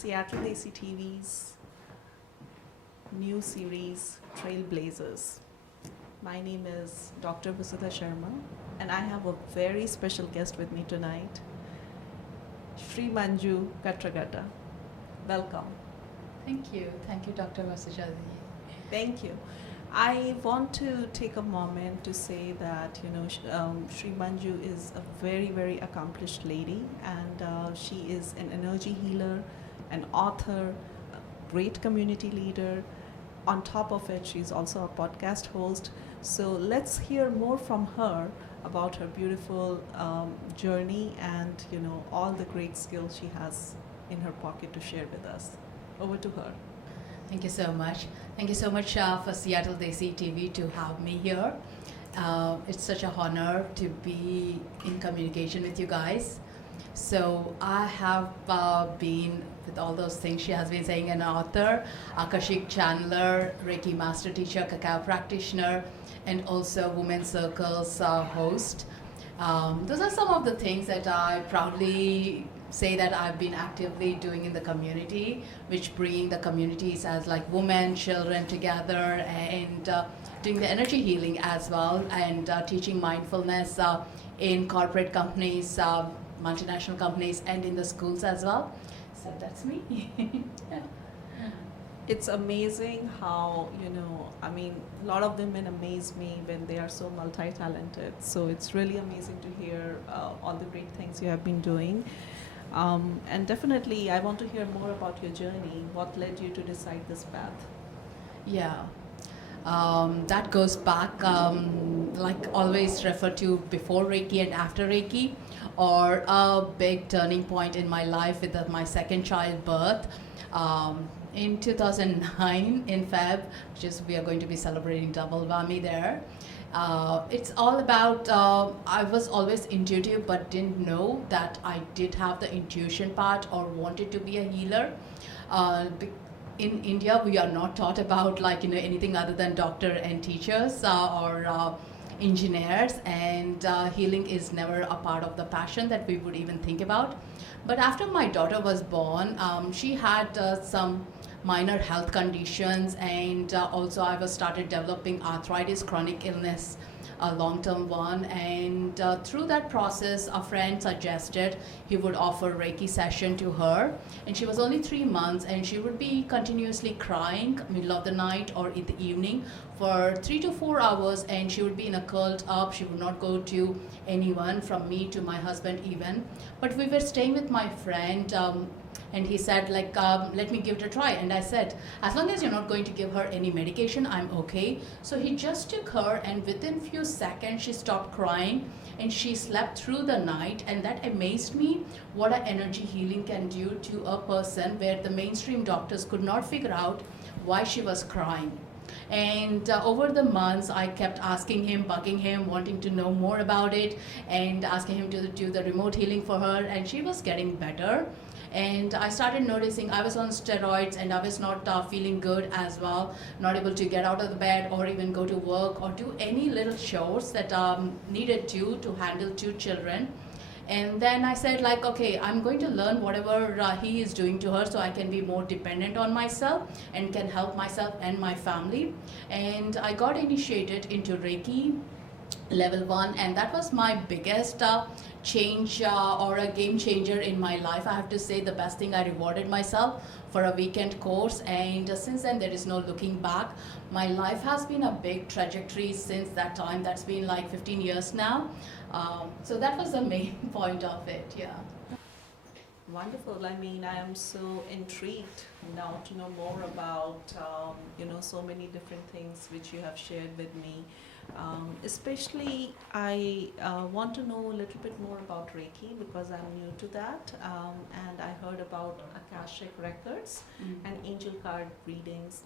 Seattle Desi TV's new series, Trailblazers. My name is Dr. Vasudha Sharma, and I have a very special guest with me tonight, Srimanju Katragadda. Welcome. Thank you. Thank you, Dr. Vasudha. Thank you. I want to take a moment to say that Sri Manju is a very, very accomplished lady, and she is an energy healer, an author, a great community leader. On top of it, she's also a podcast host. So let's hear more from her about her beautiful journey and all the great skills she has in her pocket to share with us. Over to her. Thank you so much. Thank you so much for Seattle Desi TV to have me here. It's such an honor to be in communication with you guys. So I have been, with all those things she has been saying, an author, Akashic channeler, Reiki Master teacher, cacao practitioner, and also Women's Circles host. Those are some of the things that I proudly say that I've been actively doing in the community, which bringing the communities as like women, children together, and doing the energy healing as well, and teaching mindfulness in corporate companies, multinational companies, and in the schools as well. So that's me. Yeah. It's amazing how, a lot of women amaze me when they are so multi-talented. So it's really amazing to hear all the great things you have been doing. And definitely, I want to hear more about your journey. What led you to decide this path? Yeah, that goes back, like always refer to before Reiki and after Reiki, or a big turning point in my life with my second child birth. In 2009, in Feb, which is we are going to be celebrating double whammy there. It's all about, I was always intuitive but didn't know that I did have the intuition part or wanted to be a healer. In India, we are not taught about anything other than doctor and teachers or engineers, and healing is never a part of the passion that we would even think about. But after my daughter was born, she had some minor health conditions, and also I was started developing arthritis, chronic illness, a long-term one, and through that process a friend suggested he would offer Reiki session to her, and she was only 3 months, and she would be continuously crying middle of the night or in the evening for 3 to 4 hours, and she would be in a curled up. She would not go to anyone, from me to my husband even. But we were staying with my friend, and he said let me give it a try, and I said, as long as you're not going to give her any medication, I'm okay. So he just took her, and within few seconds she stopped crying and she slept through the night. And that amazed me, what an energy healing can do to a person, where the mainstream doctors could not figure out why she was crying. And over the months, I kept asking him, bugging him, wanting to know more about it, and asking him to do the remote healing for her, and she was getting better. And I started noticing I was on steroids, and I was not feeling good as well, not able to get out of the bed or even go to work or do any little chores that needed to handle 2 children. And then I said okay, I'm going to learn whatever he is doing to her, so I can be more dependent on myself and can help myself and my family. And I got initiated into Reiki level 1, and that was my biggest change or a game changer in my life. I have to say, the best thing, I rewarded myself for a weekend course, and since then there is no looking back. My life has been a big trajectory since that time. That's been 15 years now. So that was the main point of it. Yeah. Wonderful. I am so intrigued now to know more about, so many different things which you have shared with me. Especially, I want to know a little bit more about Reiki, because I'm new to that. And I heard about Akashic Records and angel card readings.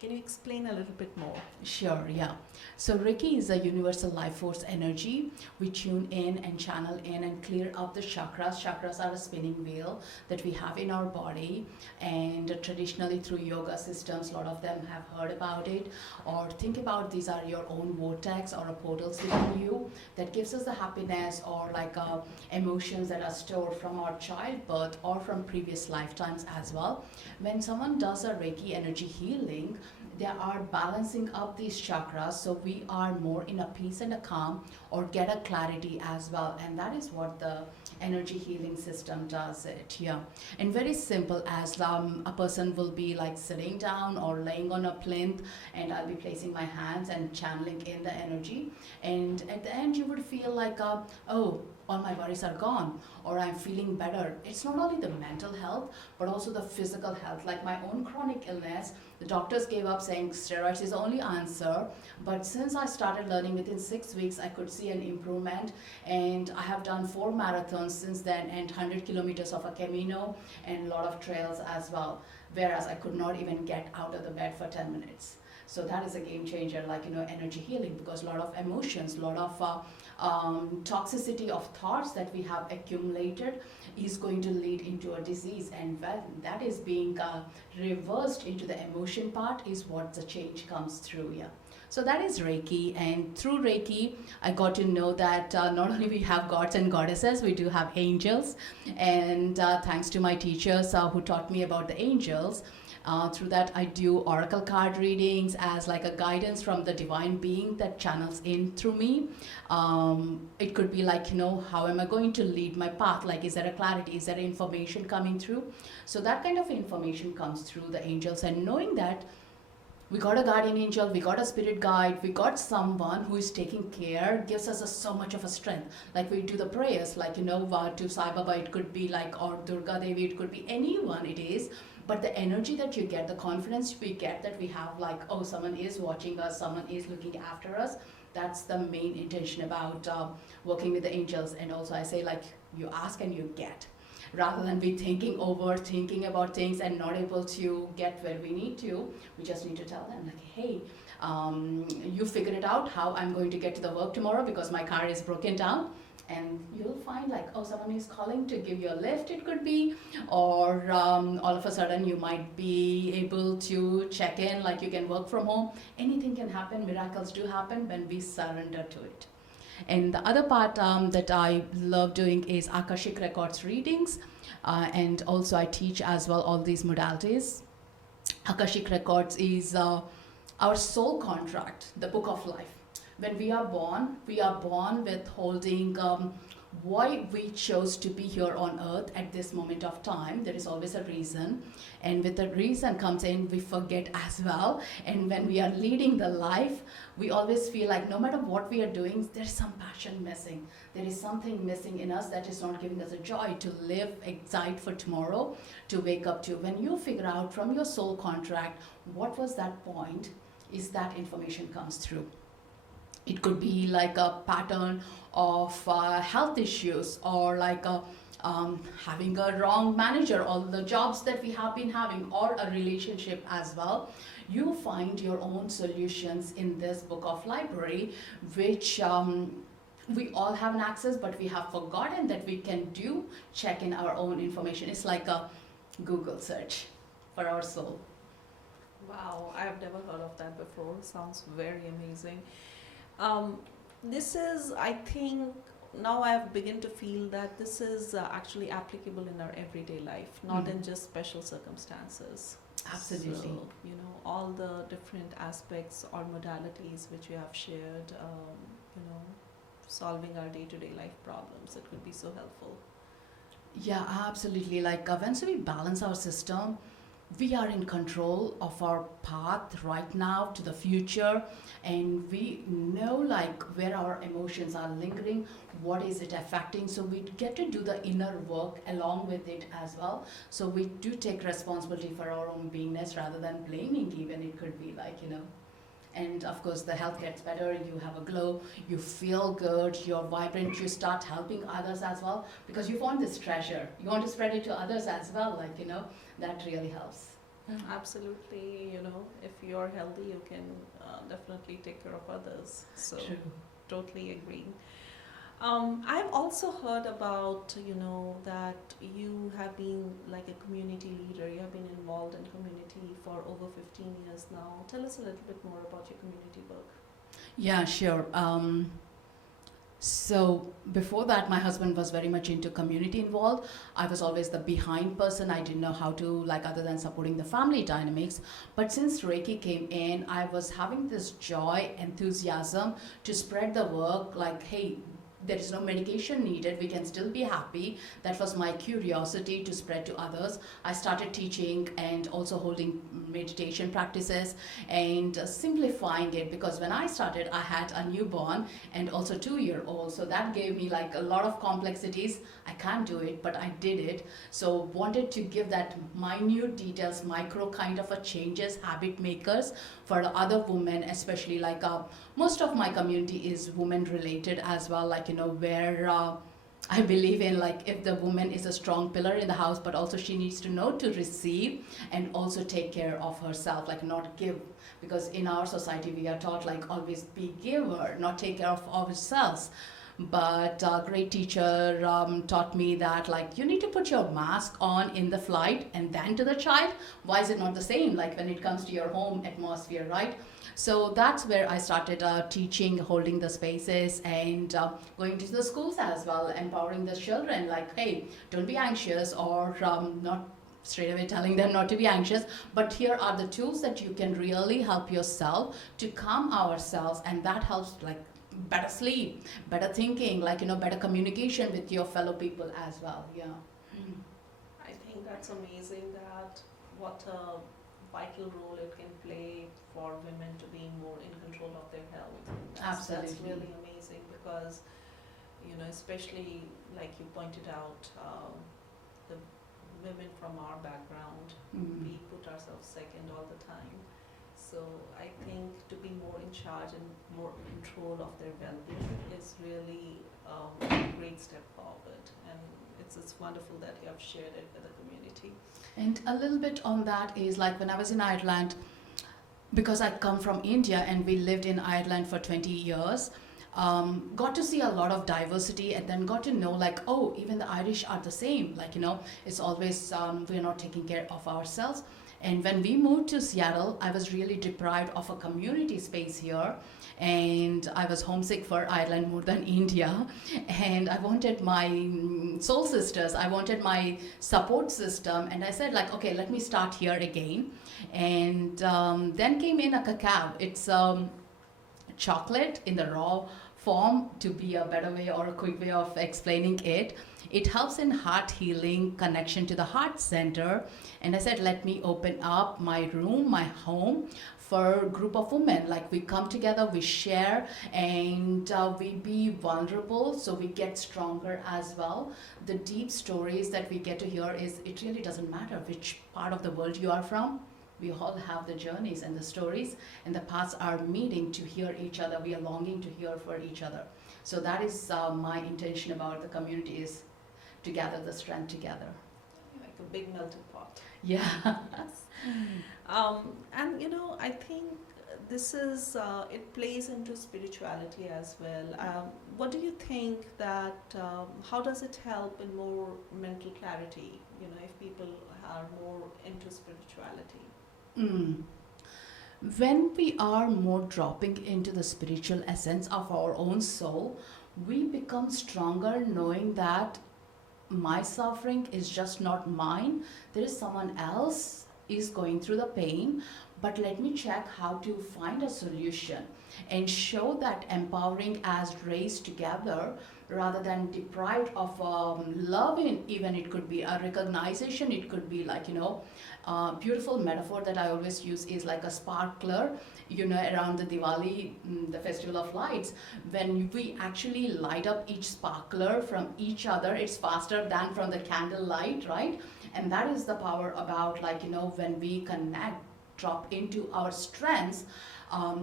Can you explain a little bit more? Sure, yeah. So Reiki is a universal life force energy. We tune in and channel in and clear out the chakras. Chakras are a spinning wheel that we have in our body, and traditionally through yoga systems, a lot of them have heard about it. Or think about these are your own vortex or a portals within you that gives us the happiness or like emotions that are stored from our childbirth or from previous lifetimes as well. When someone does a Reiki energy healing, they are balancing up these chakras so we are more in a peace and a calm or get a clarity as well, and that is what the energy healing system does it. Yeah, and very simple as a person will be like sitting down or laying on a plinth, and I'll be placing my hands and channeling in the energy, and at the end you would feel like oh, all my worries are gone, or I'm feeling better. It's not only the mental health but also the physical health. Like my own chronic illness, the doctors gave up saying steroids is the only answer, but since I started learning, within 6 weeks I could see an improvement, and I have done 4 marathons since then and 100 kilometers of a Camino and a lot of trails as well, whereas I could not even get out of the bed for 10 minutes. So that is a game changer, like, energy healing, because a lot of emotions, a lot of toxicity of thoughts that we have accumulated is going to lead into a disease, and when that is being reversed into the emotion part is what the change comes through. Yeah, so that is Reiki, and through Reiki I got to know that not only we have gods and goddesses, we do have angels, and thanks to my teachers who taught me about the angels. Through that, I do oracle card readings as like a guidance from the divine being that channels in through me. It could be like, how am I going to lead my path? Like, is there a clarity? Is there information coming through? So that kind of information comes through the angels, and knowing that we got a guardian angel, we got a spirit guide, we got someone who is taking care, gives us so much of a strength. Like we do the prayers, like, to Sai Baba, it could be like, or Durga Devi, it could be anyone it is. But the energy that you get, the confidence we get that we have, like, oh, someone is watching us, someone is looking after us, that's the main intention about working with the angels. And also I say, like, you ask and you get, rather than be thinking about things and not able to get where we need to. We just need to tell them, like, hey, you figure it out how I'm going to get to the work tomorrow because my car is broken down. And you'll find, like, oh, someone is calling to give you a lift, it could be, or all of a sudden you might be able to check in, like you can work from home. Anything can happen. Miracles do happen when we surrender to it. And the other part that I love doing is Akashic Records readings, and also I teach as well all these modalities. Akashic Records is our soul contract, the book of life. When we are born with holding why we chose to be here on earth at this moment of time. There is always a reason, and with the reason comes in, we forget as well. And when we are leading the life, we always feel like no matter what we are doing, there's some passion missing. There is something missing in us that is not giving us a joy to live, excite for tomorrow, to wake up to. When you figure out from your soul contract what was that point, is that information comes through. It could be like a pattern of health issues, or like having a wrong manager, all the jobs that we have been having, or a relationship as well. You find your own solutions in this book of library, which we all have an access, but we have forgotten that we can do check in our own information. It's like a Google search for our soul. Wow, I've never heard of that before. Sounds very amazing. This is, I think, now I've begun to feel that this is actually applicable in our everyday life, not in just special circumstances. Absolutely. So, all the different aspects or modalities which you have shared, solving our day-to-day life problems, it could be so helpful. Yeah, absolutely. Like once we balance our system, we are in control of our path right now to the future, and we know like where our emotions are lingering, what is it affecting, so we get to do the inner work along with it as well. So we do take responsibility for our own beingness rather than blaming. Even it could be like, and of course the health gets better, you have a glow, you feel good, you're vibrant, you start helping others as well, because you found this treasure, you want to spread it to others as well, like, that really helps. Absolutely, if you're healthy, you can definitely take care of others. So, True. totally agree. I've also heard about, that you have been like a community leader. You have been involved in community for over 15 years now. Tell us a little bit more about your community work. Yeah, sure. So before that, my husband was very much into community involved. I was always the behind person. I didn't know how to, like, other than supporting the family dynamics. But since Reiki came in, I was having this joy, enthusiasm to spread the work. Like, hey, there is no medication needed. We can still be happy. That was my curiosity to spread to others. I started teaching and also holding meditation practices and simplifying it, because when I started, I had a newborn and also 2-year-old. So that gave me like a lot of complexities. I can't do it, but I did it. So wanted to give that minute details, micro kind of a changes, habit makers for the other women, especially like most of my community is women related as well, like where I believe in, like, if the woman is a strong pillar in the house, but also she needs to know to receive and also take care of herself, like not give, because in our society we are taught like always be giver, not take care of ourselves. But a great teacher taught me that, like, you need to put your mask on in the flight and then to the child. Why is it not the same, like when it comes to your home atmosphere, right? So that's where I started teaching, holding the spaces, and going to the schools as well, empowering the children, like, hey, don't be anxious, or not straight away telling them not to be anxious, but here are the tools that you can really help yourself to calm ourselves, and that helps, like, better sleep, better thinking, like, better communication with your fellow people as well. Yeah. I think that's amazing, that what a vital role it can play for women to be more in control of their health. That's Absolutely. really amazing, because, especially like you pointed out, the women from our background, we put ourselves second all the time. So I think to be more in charge and more in control of their well-being is really a great step forward, and it's wonderful that you have shared it with the community. And a little bit on that is, like, when I was in Ireland, because I come from India and we lived in Ireland for 20 years, got to see a lot of diversity, and then got to know, like, oh, even the Irish are the same. Like, it's always we're not taking care of ourselves. And when we moved to Seattle, I was really deprived of a community space here. And I was homesick for Ireland more than India. And I wanted my soul sisters, I wanted my support system. And I said, like, okay, let me start here again. And then came in a cacao. It's chocolate in the raw form, to be a better way or a quick way of explaining it. It helps in heart healing, connection to the heart center. And I said, let me open up my room, my home, for a group of women. Like, we come together, we share, and we be vulnerable, so we get stronger as well. The deep stories that we get to hear is, it really doesn't matter which part of the world you are from. We all have the journeys and the stories, and the paths are meeting to hear each other. We are longing to hear for each other. So that is my intention about the community, is to gather the strength together. Like a big melting pot. Yeah. And I think this is it plays into spirituality as well. What do you think that how does it help in more mental clarity? If people are more into spirituality. When we are more dropping into the spiritual essence of our own soul, we become stronger, knowing that my suffering is just not mine. There is someone else is going through the pain, but let me check how to find a solution, and show that empowering as raised together rather than deprived of love. Even it could be a recognition, it could be like, beautiful metaphor that I always use is like a sparkler, around the Diwali, the festival of lights. When we actually light up each sparkler from each other, it's faster than from the candle light, right? And that is the power about, like, when we connect, drop into our strengths,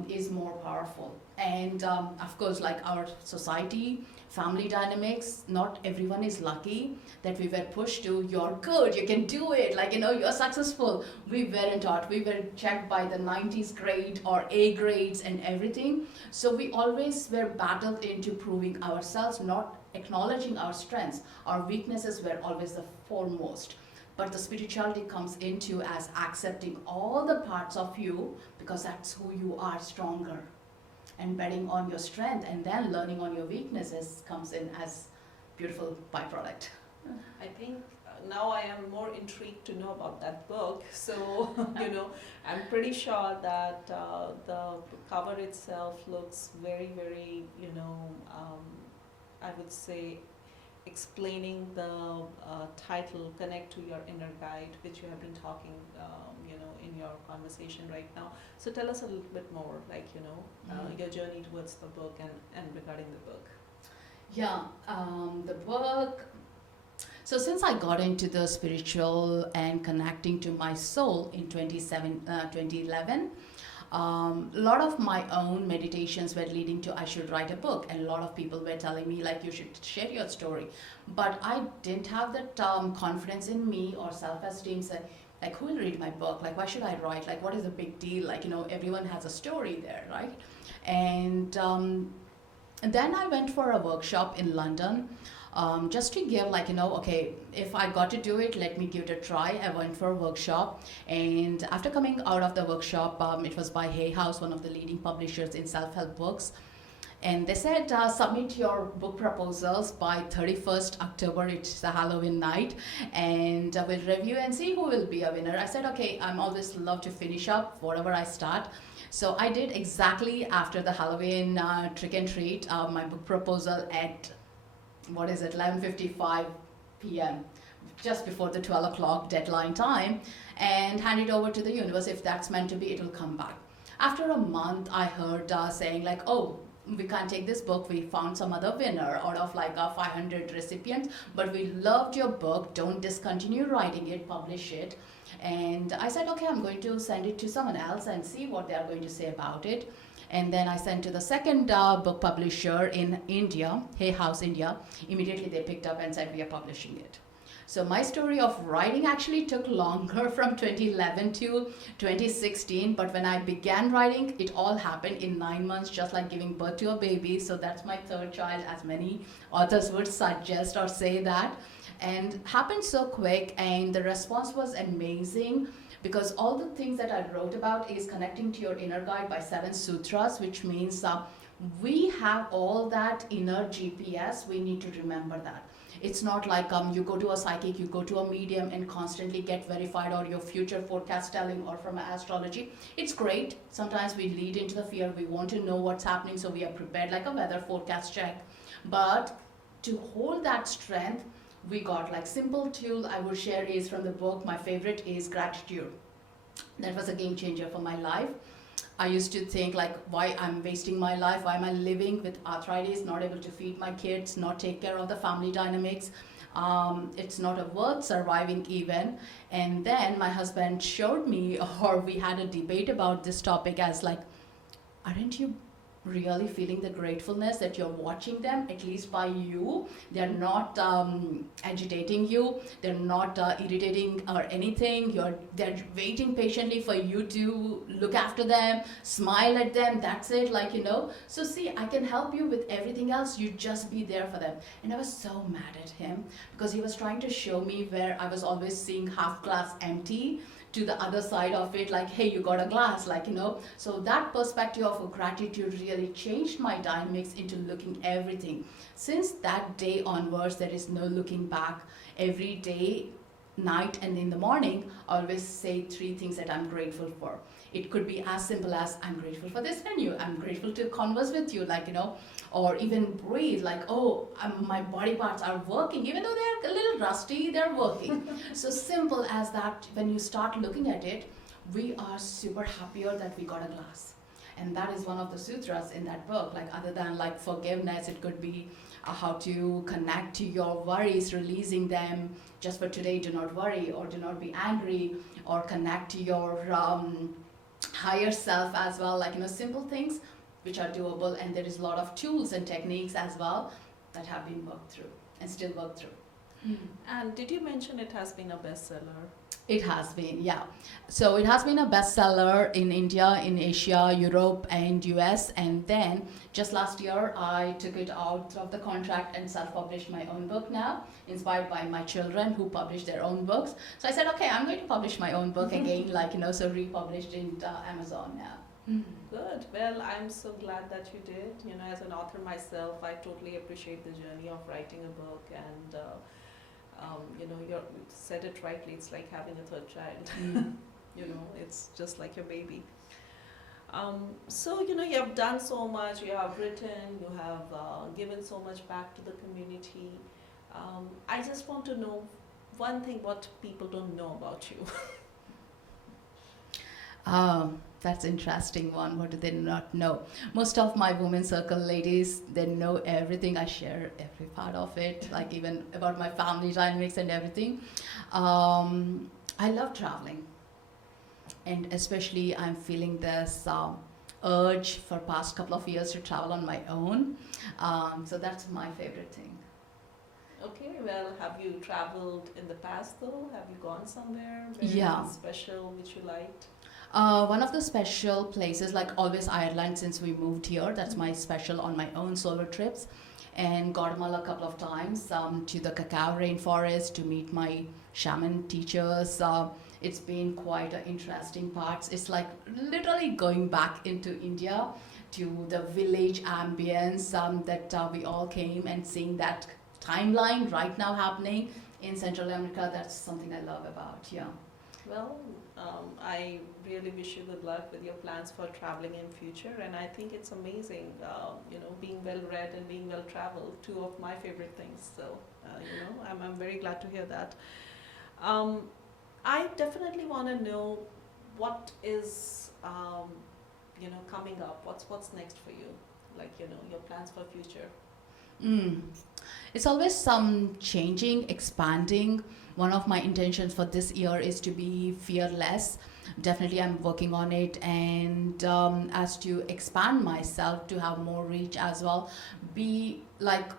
is more powerful. And of course, like, our society family dynamics. Not everyone is lucky that we were pushed to, you're good, you can do it, like, you're successful. We weren't taught. We were checked by the 90s grade or A grades and everything. So we always were battled into proving ourselves, not acknowledging our strengths. Our weaknesses were always the foremost. But the spirituality comes into as accepting all the parts of you, because that's who you are, stronger, and betting on your strength, and then learning on your weaknesses comes in as beautiful byproduct. I think now I am more intrigued to know about that book. So, I'm pretty sure that the cover itself looks very, very, I would say, explaining the title, Connect to Your Inner Guide, which you have been talking, in your conversation right now. So tell us a little bit more, like, your journey towards the book and regarding the book. Yeah, the book. So since I got into the spiritual and connecting to my soul in 2011, a lot of my own meditations were leading to I should write a book, and a lot of people were telling me like you should share your story, but I didn't have that confidence in me or self-esteem. So, like, who will read my book? Like, why should I write? Like, what is the big deal? Like, everyone has a story there, right? And then I went for a workshop in London. Just to give, like, okay, if I got to do it, let me give it a try. I went for a workshop, and after coming out of the workshop, it was by Hay House, one of the leading publishers in self-help books, and they said, submit your book proposals by 31st October, it's a Halloween night, and we'll review and see who will be a winner. I said, okay, I'm always love to finish up whatever I start. So I did exactly after the Halloween trick and treat, my book proposal at 11:55 p.m., just before the 12 o'clock deadline time, and hand it over to the universe. If that's meant to be, it will come back. After a month, I heard saying like, oh, we can't take this book. We found some other winner out of like 500 recipients, but we loved your book. Don't discontinue writing it, publish it. And I said, okay, I'm going to send it to someone else and see what they are going to say about it. And then I sent to the second book publisher in India, Hay House, India. Immediately they picked up and said, we are publishing it. So my story of writing actually took longer from 2011 to 2016. But when I began writing, it all happened in 9 months, just like giving birth to a baby. So that's my third child, as many authors would suggest or say that. And happened so quick, and the response was amazing. Because all the things that I wrote about is connecting to your inner guide by 7 sutras, which means we have all that inner GPS. We need to remember that. It's not like you go to a psychic, you go to a medium and constantly get verified, or your future forecast telling, or from astrology. It's great. Sometimes we lead into the fear. We want to know what's happening, so we are prepared like a weather forecast check. But to hold that strength, we got like simple tool I will share is from the book. My favorite is gratitude. That was a game changer for my life. I used to think like, why I'm wasting my life, why am I living with arthritis, not able to feed my kids, not take care of the family dynamics. It's not worth surviving even. And then my husband showed me, or we had a debate about this topic as like, aren't you really feeling the gratefulness that you're watching them, at least by you? They're not agitating you, they're not irritating or anything. They're waiting patiently for you to look after them, smile at them, that's it, like, So see, I can help you with everything else, you just be there for them. And I was so mad at him, because he was trying to show me where I was always seeing half glass empty, to the other side of it, like, hey, you got a glass, like, So that perspective of gratitude really changed my dynamics into looking everything. Since that day onwards, there is no looking back. Every day, night and in the morning, I always say 3 things that I'm grateful for. It could be as simple as, I'm grateful for this venue, I'm grateful to converse with you, like, or even breathe, like, oh, my body parts are working, even though they're a little rusty, they're working. So simple as that. When you start looking at it, we are super happier that we got a glass. And that is one of the sutras in that book. Like, other than like forgiveness, it could be how to connect to your worries, releasing them. Just for today, do not worry, or do not be angry, or connect to your higher self as well. Like, simple things which are doable, and there is a lot of tools and techniques as well. that have been worked through and still worked through. And did you mention it has been a bestseller? It has been, yeah. So it has been a bestseller in India, in Asia, Europe, and US. And then just last year, I took it out of the contract and self-published my own book now, inspired by my children who publish their own books. So I said, okay, I'm going to publish my own book again, like, so republished in Amazon now. Good. Well, I'm so glad that you did. As an author myself, I totally appreciate the journey of writing a book, and you said it rightly. It's like having a third child. It's just like your baby. So you have done so much. You have written. You have given so much back to the community. I just want to know one thing: what people don't know about you. That's interesting one. What do they not know? Most of my women's circle ladies, they know everything. I share every part of it, like even about my family dynamics and everything. I love traveling, and especially I'm feeling this urge for past couple of years to travel on my own. So that's my favorite thing. Okay, well, have you traveled in the past though? Have you gone somewhere Yeah. special which you liked? One of the special places, like always Ireland since we moved here, that's my special on my own solo trips. And Guatemala a couple of times, to the cacao rainforest to meet my shaman teachers. It's been quite an interesting part. It's like literally going back into India to the village ambience that we all came, and seeing that timeline right now happening in Central America. That's something I love about, yeah. Well, I really wish you good luck with your plans for traveling in future, and I think it's amazing, being well read and being well traveled, two of my favorite things. So, I'm very glad to hear that. I definitely want to know what is, coming up. What's next for you? Like, your plans for future. It's always some changing, expanding. One of my intentions for this year is to be fearless. Definitely, I'm working on it, and as to expand myself to have more reach as well, be like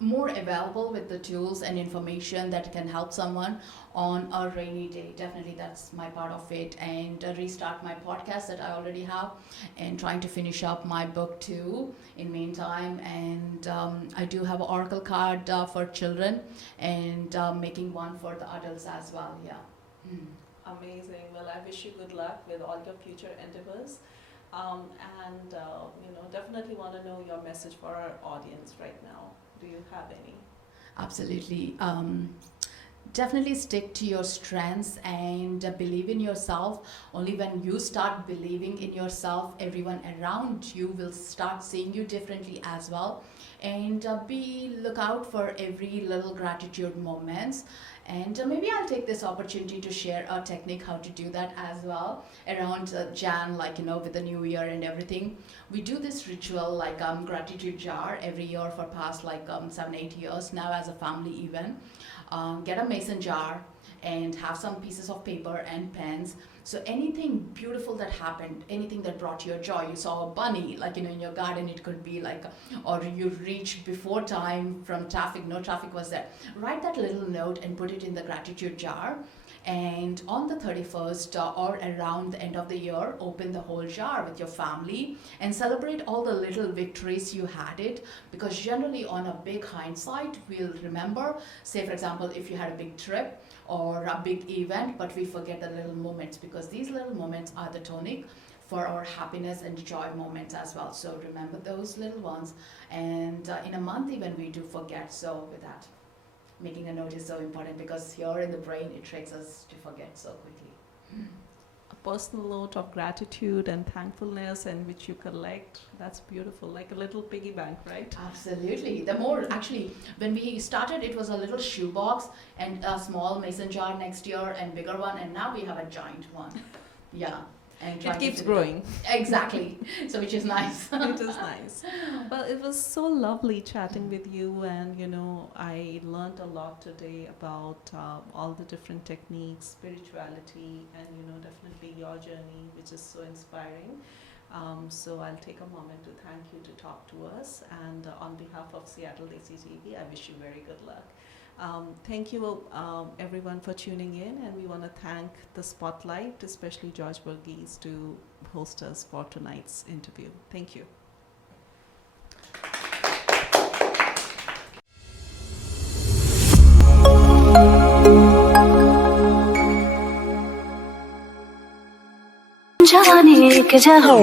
more available with the tools and information that can help someone on a rainy day. Definitely, that's my part of it. And restart my podcast that I already have, and trying to finish up my book too in meantime. And I do have an oracle card for children, and making one for the adults as well. Yeah. Amazing. Well, I wish you good luck with all your future endeavors. And definitely want to know your message for our audience right now. Do you have any? Absolutely. Definitely stick to your strengths and believe in yourself. Only when you start believing in yourself, everyone around you will start seeing you differently as well. And look out for every little gratitude moments. And maybe I'll take this opportunity to share a technique how to do that as well around Jan, with the new year and everything. We do this ritual like gratitude jar every year for past 7-8 years now as a family event. Get a mason jar and have some pieces of paper and pens. So anything beautiful that happened, anything that brought you joy, you saw a bunny, in your garden, it could be or you reached before time from traffic, no traffic was there. Write that little note and put it in the gratitude jar. And on the 31st or around the end of the year, open the whole jar with your family and celebrate all the little victories you had it. Because generally on a big hindsight, we'll remember, say for example, if you had a big trip or a big event, but we forget the little moments, because these little moments are the tonic for our happiness and joy moments as well. So remember those little ones. And in a month even we do forget. So with that, making a note is so important, because here in the brain it tricks us to forget so quickly. A personal note of gratitude and thankfulness, and which you collect. That's beautiful, like a little piggy bank, right? Absolutely. The more, actually, when we started, it was a little shoebox and a small mason jar next year and bigger one, and now we have a giant one. Yeah. And it keeps growing. Exactly. So which is nice. It is nice. Well, it was so lovely chatting with you, and I learned a lot today about all the different techniques, spirituality, and definitely your journey, which is so inspiring. So I'll take a moment to thank you to talk to us, and on behalf of Seattle Desi TV, I wish you very good luck. Thank you everyone for tuning in, and we want to thank the Spotlight, especially George Burgess, to host us for tonight's interview. Thank you. जाने के जहाँ